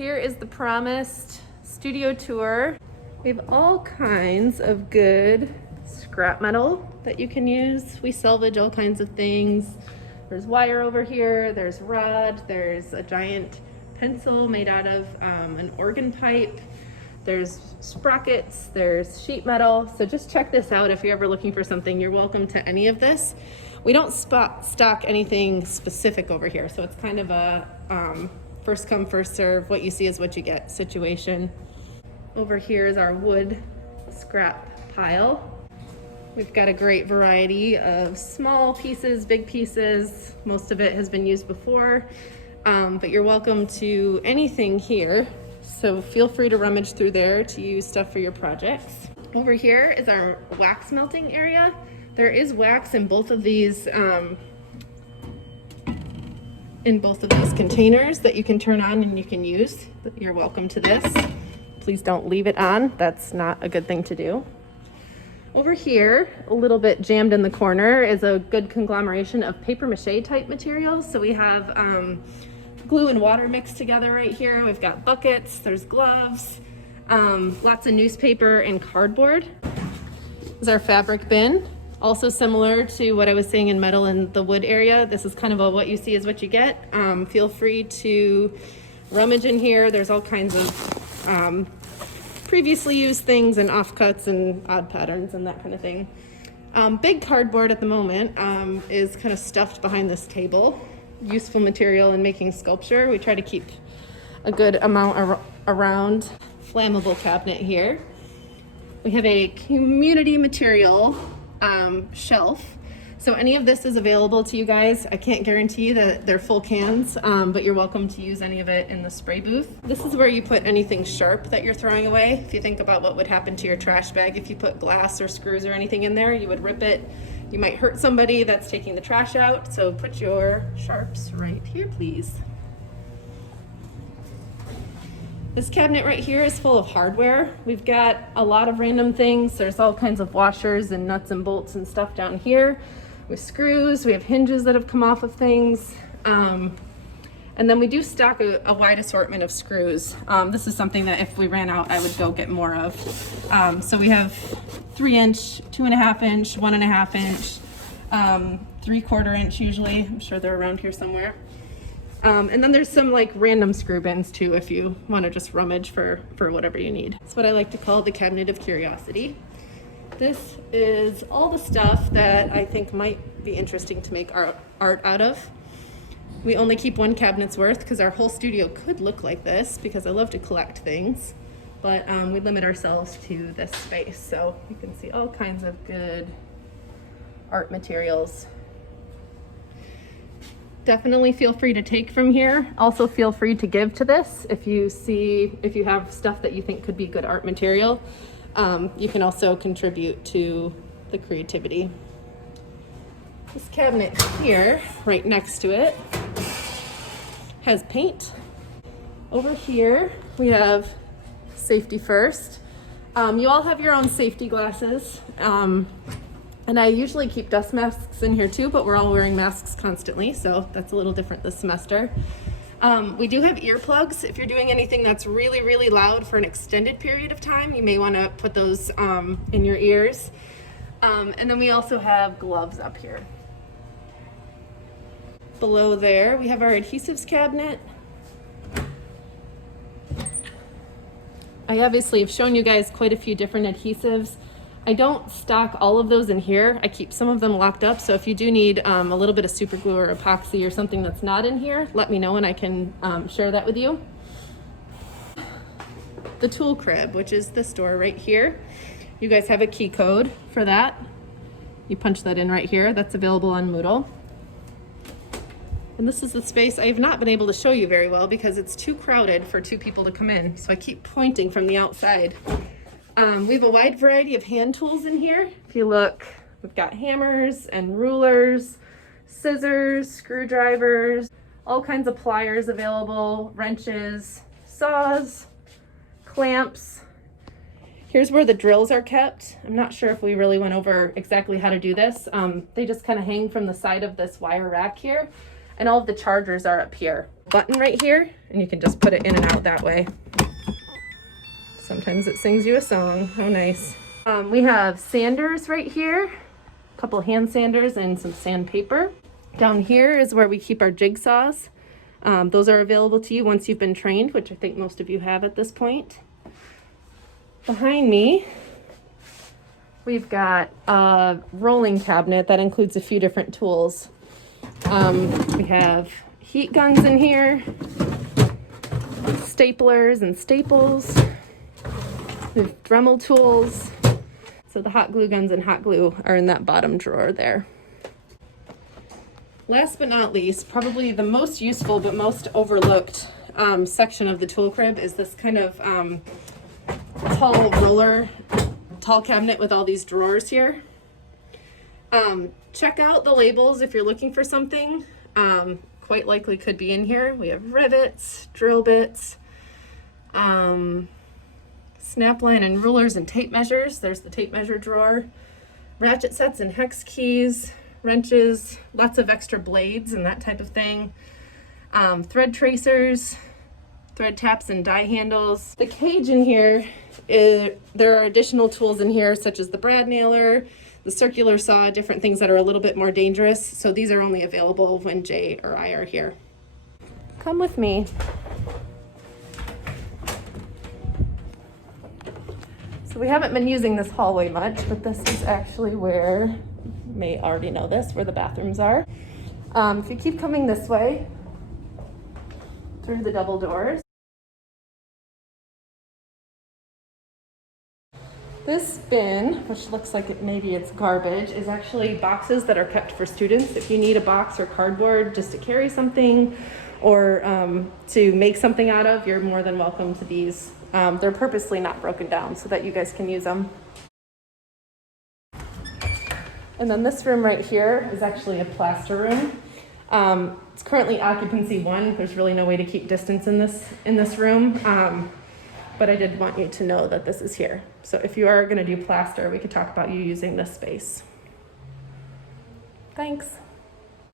Here is the promised studio tour. We have all kinds of good scrap metal that you can use. We salvage all kinds of things. There's wire over here, there's rod, there's a giant pencil made out of an organ pipe. There's sprockets, there's sheet metal. So just check this out if you're ever looking for something. You're welcome to any of this. We don't stock anything specific over here. So it's kind of a first come, first serve. What you see is what you get situation. Over here is our wood scrap pile. We've got a great variety of small pieces, big pieces. Most of it has been used before, but you're welcome to anything here. So feel free to rummage through there to use stuff for your projects. Over here is our wax melting area. There is wax in both of these containers that you can turn on and you can use. You're welcome to this. Please don't leave it on. That's not a good thing to do. Over here, a little bit jammed in the corner, is a good conglomeration of paper mache type materials. So we have glue and water mixed together right here. We've got buckets, there's gloves, lots of newspaper and cardboard. This is our fabric bin. Also similar to what I was saying in metal and the wood area. This is kind of a what you see is what you get. Feel free to rummage in here. There's all kinds of previously used things and offcuts and odd patterns and that kind of thing. Big cardboard at the moment is kind of stuffed behind this table. Useful material in making sculpture. We try to keep a good amount around. Flammable cabinet here. We have a community material shelf. So any of this is available to you guys. I can't guarantee that they're full cans, but you're welcome to use any of it in the spray booth. This is where you put anything sharp that you're throwing away. If you think about what would happen to your trash bag, if you put glass or screws or anything in there, you would rip it. You might hurt somebody that's taking the trash out. So put your sharps right here, please. This cabinet right here is full of hardware. We've got a lot of random things. There's all kinds of washers and nuts and bolts and stuff down here. With screws, we have hinges that have come off of things. And then we do stock a wide assortment of screws. This is something that if we ran out, I would go get more of. So we have 3-inch, 2.5-inch, 1.5-inch, 3/4-inch usually. I'm sure they're around here somewhere. And then there's some like random screw bins too if you want to just rummage for whatever you need. It's what I like to call the cabinet of curiosity. This is all the stuff that I think might be interesting to make art out of. We only keep one cabinet's worth because our whole studio could look like this because I love to collect things, but we limit ourselves to this space. So you can see all kinds of good art materials. Definitely feel free to take from here. Also feel free to give to this if you have stuff that you think could be good art material. You can also contribute to the creativity. This cabinet here, right next to it, has paint. Over here, we have safety first. You all have your own safety glasses. And I usually keep dust masks in here too, but we're all wearing masks constantly, so that's a little different this semester. We do have earplugs. If you're doing anything that's really, really loud for an extended period of time, you may want to put those in your ears. And then we also have gloves up here. Below there, we have our adhesives cabinet. I obviously have shown you guys quite a few different adhesives. I don't stock all of those in here. I keep some of them locked up, so if you do need a little bit of super glue or epoxy or something that's not in here, let me know and I can share that with you. The tool crib, which is this door right here. You guys have a key code for that. You punch that in right here. That's available on Moodle. And this is the space I have not been able to show you very well because it's too crowded for 2 people to come in, so I keep pointing from the outside. We have a wide variety of hand tools in here. If you look, we've got hammers and rulers, scissors, screwdrivers, all kinds of pliers available, wrenches, saws, clamps. Here's where the drills are kept. I'm not sure if we really went over exactly how to do this. They just kind of hang from the side of this wire rack here, and all of the chargers are up here. button right here, and you can just put it in and out that way. Sometimes it sings you a song. How nice. We have sanders right here, a couple hand sanders and some sandpaper. Down here is where we keep our jigsaws. Those are available to you once you've been trained, which I think most of you have at this point. Behind me, we've got a rolling cabinet that includes a few different tools. We have heat guns in here, staplers and staples. We have Dremel tools. So the hot glue guns and hot glue are in that bottom drawer there. Last but not least, probably the most useful but most overlooked section of the tool crib is this kind of tall cabinet with all these drawers here. Check out the labels if you're looking for something. Quite likely could be in here. We have rivets, drill bits, snap line and rulers and tape measures. There's the tape measure drawer, ratchet sets and hex keys, wrenches, lots of extra blades and that type of thing, thread tracers, thread taps and die handles. The cage in here, there are additional tools in here such as the brad nailer, the circular saw, different things that are a little bit more dangerous. So these are only available when Jay or I are here. Come with me. So we haven't been using this hallway much, but this is actually where, you may already know this, where the bathrooms are. If you keep coming this way, through the double doors. This bin, which looks like maybe it's garbage, is actually boxes that are kept for students. If you need a box or cardboard just to carry something or to make something out of, you're more than welcome to these. They're purposely not broken down so that you guys can use them. And then this room right here is actually a plaster room. It's currently occupancy 1. There's really no way to keep distance in this room. But I did want you to know that this is here. So if you are going to do plaster, we could talk about you using this space. Thanks.